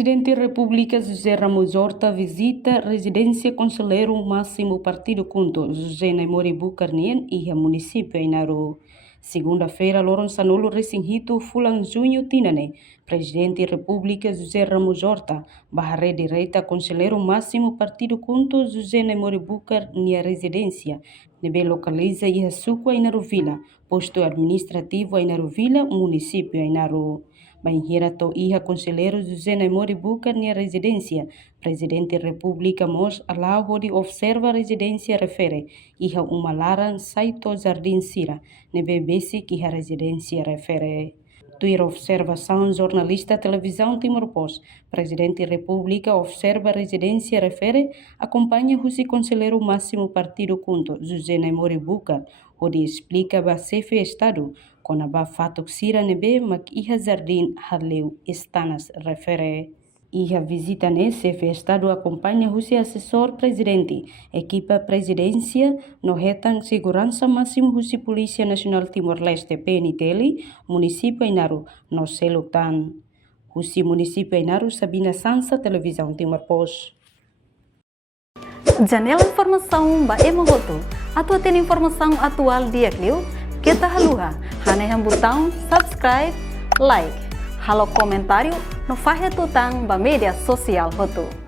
Presidente da República José Ramos Horta visita residência Conselheiro Máximo Partido Junto José Naimori Bucarnien e a município Inaru. Segunda-feira, Loron Sanolo Recinhito Fulan Junho Tinane, Presidente da República José Ramos Horta, barra direita Conselheiro Máximo Partido Junto José Naimori Bucarnien residência, nebe localiza e a Suco Inaru Vila, posto administrativo Inaru Vila, município Inaru. Banheira to iha conselheiro José Naimori Bucarnien residência, Presidente da República mos alau de observa a residência refere, iha uma laran saito Jardim Sira, nebe basic iha residência refere. Tuir observação jornalista televisão Timor-Post, Presidente da República observa a residência refere, acompanha o conselheiro máximo partido Junto José Naimori Bucar, onde explica a chefe Estado, com a fato Sira nebe mak iha Jardim Haleu Estanas refere. Iha visita nesse Estado acompanha o assessor presidente, equipa presidência, no retan segurança máximo o Polícia Nacional Timor-Leste PNTL, município Inaru, no Selutan. O município Inaru, Sabina Sansa, televisão Timor-Post. Janela informação ba emogoto. Atua tem informação atual dia Clio, kita haluha, haneham botão subscribe, like, halo comentário no Fahia Tutang ba media sosial hotu.